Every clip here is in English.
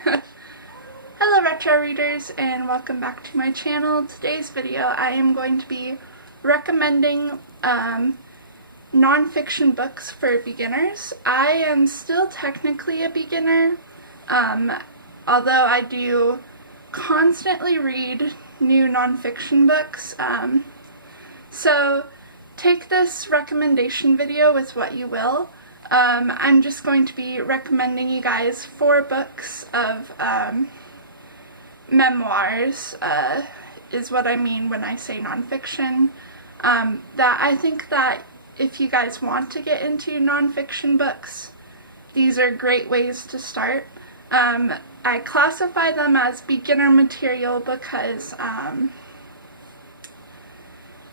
Hello retro readers and welcome back to my channel. Today's video I am going to be recommending non-fiction books for beginners. I am still technically a beginner, although I do constantly read new non-fiction books. So take this recommendation video with what you will. I'm just going to be recommending you guys 4 books of memoirs, is what I mean when I say nonfiction. That I think that if you guys want to get into nonfiction books, these are great ways to start. I classify them as beginner material because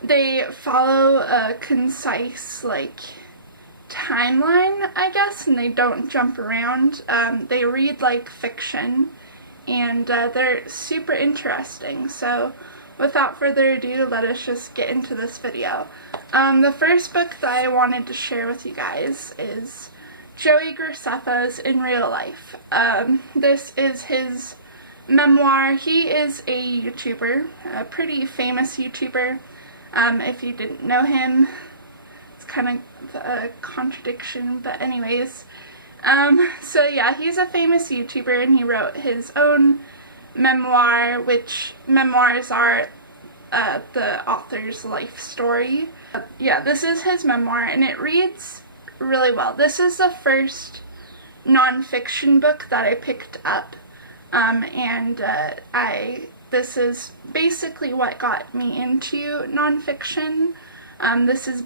they follow a concise, timeline, I guess, and they don't jump around. They read like fiction, and they're super interesting. So without further ado, let us just get into this video. The first book that I wanted to share with you guys is Joey Graceffa's In Real Life. This is his memoir. He is a YouTuber, a pretty famous YouTuber. If you didn't know him, it's kind of a contradiction, but anyways. So yeah, he's a famous YouTuber and he wrote his own memoir, which memoirs are the author's life story. Yeah, this is his memoir and it reads really well. This is the first non-fiction book that I picked up, this is basically what got me into non-fiction. This is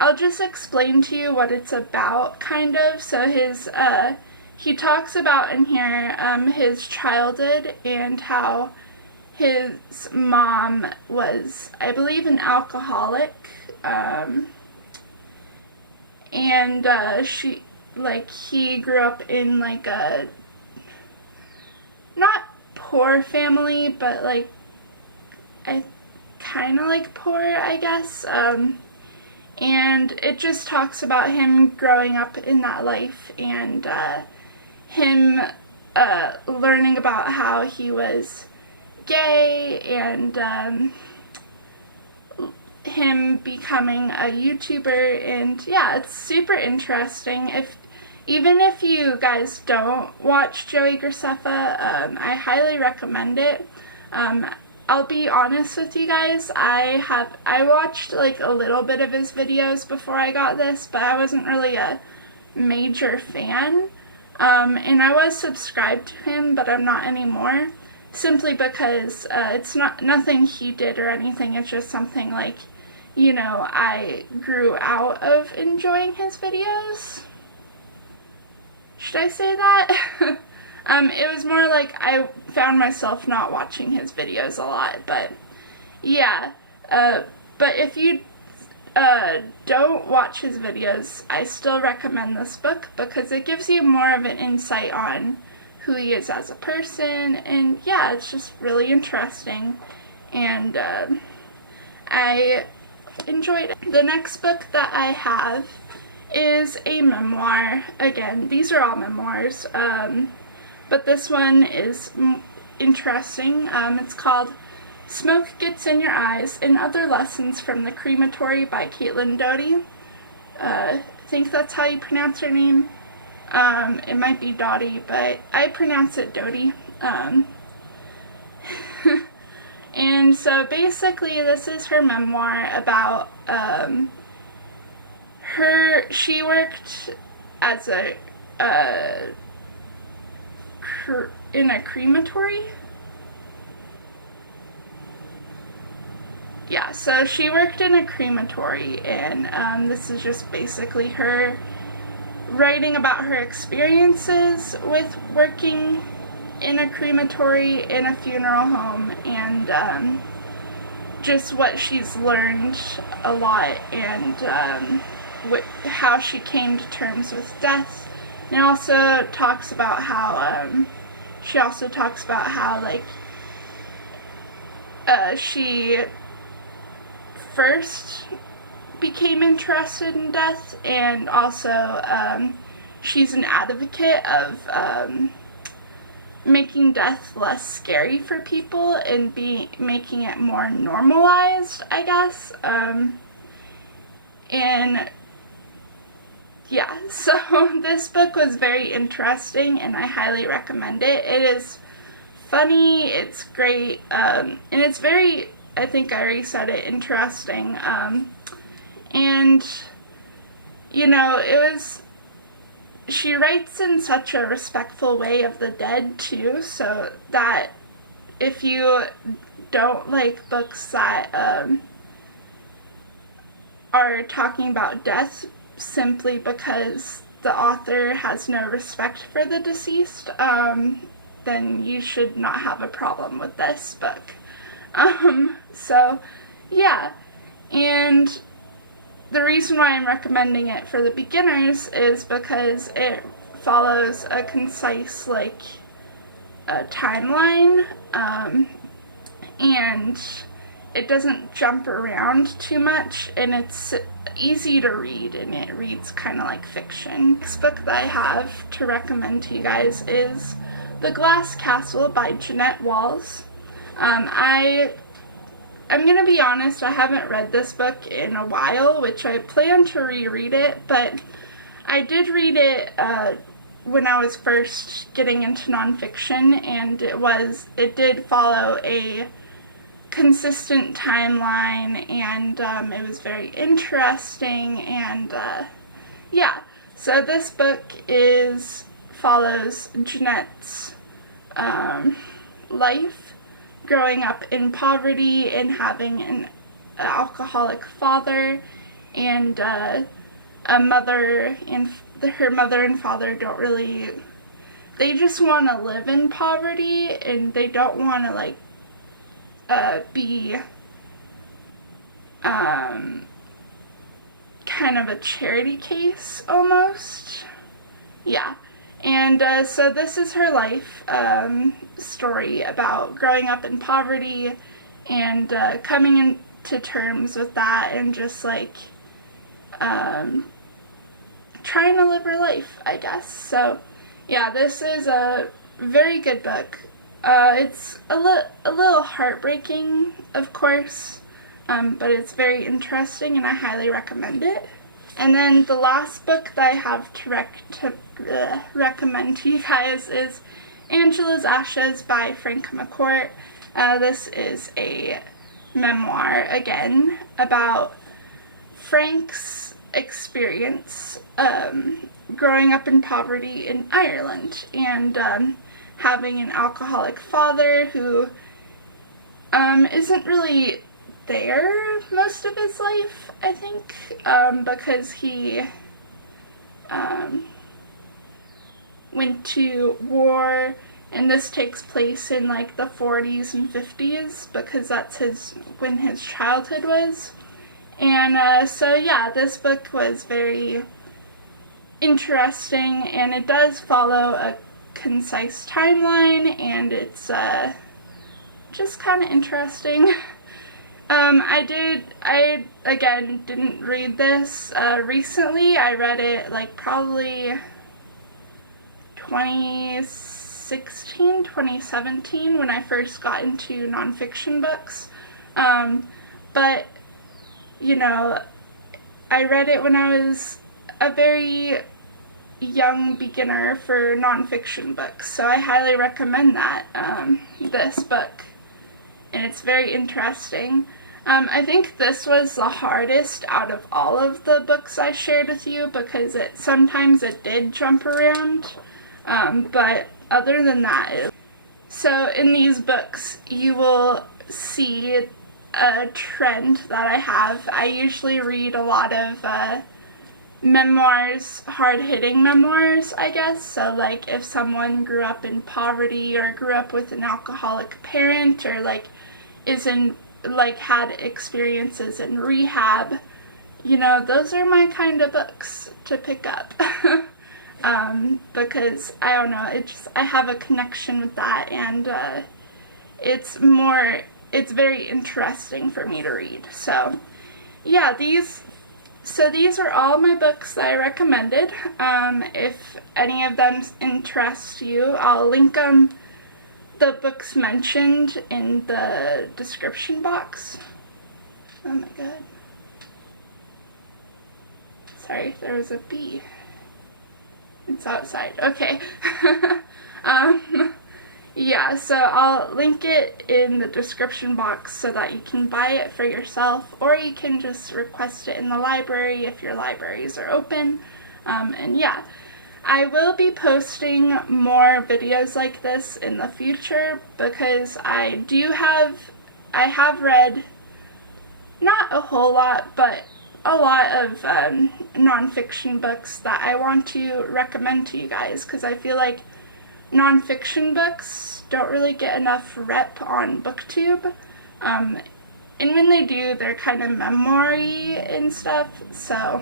I'll just explain to you what it's about, kind of. So he talks about in here his childhood and how his mom was, I believe, an alcoholic, and he grew up in a not poor family, but kind of poor, I guess. And it just talks about him growing up in that life and him learning about how he was gay and him becoming a YouTuber. And yeah, it's super interesting. Even if you guys don't watch Joey Graceffa, I highly recommend it. I'll be honest with you guys, I watched a little bit of his videos before I got this, but I wasn't really a major fan. And I was subscribed to him, but I'm not anymore, simply because it's nothing he did or anything. It's just something I grew out of enjoying his videos. Should I say that? It was more I found myself not watching his videos a lot, but yeah. But if you don't watch his videos, I still recommend this book because it gives you more of an insight on who he is as a person, and yeah, it's just really interesting, and I enjoyed it. The next book that I have is a memoir. Again, these are all memoirs, but this one is interesting. It's called Smoke Gets in Your Eyes and Other Lessons from the Crematory by Doughty. I think that's how you pronounce her name. It might be Doughty, but I pronounce it Doughty. And so basically this is her memoir about she worked as in a crematory. Yeah, so she worked in a crematory, and this is just basically her writing about her experiences with working in a crematory, in a funeral home, and just what she's learned a lot, and how she came to terms with death. And it also talks about how she first became interested in death, and also she's an advocate of making death less scary for people and making it more normalized, I guess. And yeah, so this book was very interesting and I highly recommend it. It is funny, it's great, and it's very, I think I already said it, interesting. And, you know, she writes in such a respectful way of the dead too, so that if you don't like books that are talking about death simply because the author has no respect for the deceased, then you should not have a problem with this book. So yeah, and the reason why I'm recommending it for the beginners is because it follows a concise, like, timeline, and it doesn't jump around too much, and it's easy to read, and it reads kind of like fiction. The next book that I have to recommend to you guys is The Glass Castle by Jeannette Walls. I'm gonna be honest, I haven't read this book in a while, which I plan to reread it, but I did read it when I was first getting into nonfiction, and it did follow a consistent timeline, and it was very interesting, and yeah, so this book follows Jeanette's life growing up in poverty and having an alcoholic father, and her mother and father don't really, they just want to live in poverty, and they don't want to, like, be kind of a charity case almost. Yeah. And so this is her life story about growing up in poverty and coming into terms with that, and just, like, trying to live her life, I guess. So yeah, this is a very good book. It's a little heartbreaking, of course, but it's very interesting and I highly recommend it. And then the last book that I have to recommend to you guys is Angela's Ashes by Frank McCourt. This is a memoir, again, about Frank's experience growing up in poverty in Ireland, and having an alcoholic father who isn't really there most of his life, I think, because he went to war, and this takes place in, like, the 40s and 50s, because that's when his childhood was. And so yeah, this book was very interesting, and it does follow a concise timeline, and it's just kind of interesting. I again didn't read this recently. I read it, like, probably 2016, 2017, when I first got into nonfiction books. But, you know, I read it when I was a very young beginner for nonfiction books, so I highly recommend that, this book, and it's very interesting. I think this was the hardest out of all of the books I shared with you, because sometimes it did jump around, but other than that, so in these books you will see a trend that I have. I usually read a lot of memoirs, hard-hitting memoirs, I guess. So, like, if someone grew up in poverty, or grew up with an alcoholic parent, or, like, had experiences in rehab, you know, those are my kind of books to pick up. Because, I don't know, I have a connection with that, and it's very interesting for me to read. So, yeah, these So these are all my books that I recommended. If any of them interest you, I'll link the books mentioned in the description box. Oh my god. Sorry, there was a bee. It's outside. Okay. Yeah, so I'll link it in the description box so that you can buy it for yourself, or you can just request it in the library if your libraries are open. And yeah, I will be posting more videos like this in the future because I have read not a whole lot, but a lot of nonfiction books that I want to recommend to you guys, because I feel like nonfiction books don't really get enough rep on BookTube, and when they do, they're kind of memoir-y and stuff, so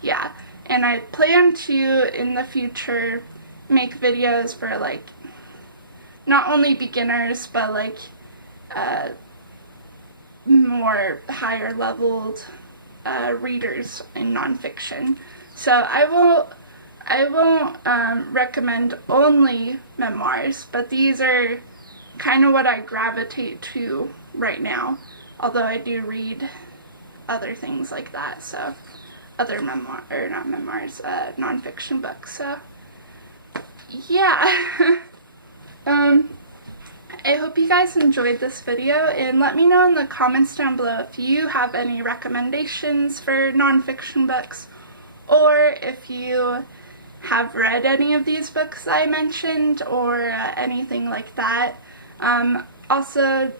yeah. And I plan to, in the future, make videos for, like, not only beginners, but, like, more higher leveled readers in nonfiction. So I won't recommend only memoirs, but these are kind of what I gravitate to right now, although I do read other things like that, so other nonfiction books, so yeah. I hope you guys enjoyed this video, and let me know in the comments down below if you have any recommendations for nonfiction books, or if you have read any of these books I mentioned, or anything like that. Also,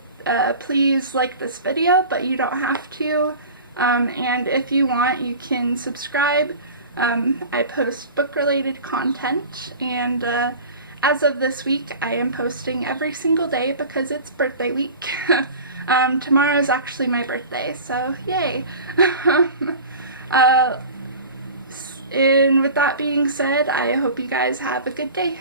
please like this video, but you don't have to, and if you want, you can subscribe. I post book-related content, and as of this week, I am posting every single day because it's birthday week. Tomorrow is actually my birthday, so yay! And with that being said, I hope you guys have a good day.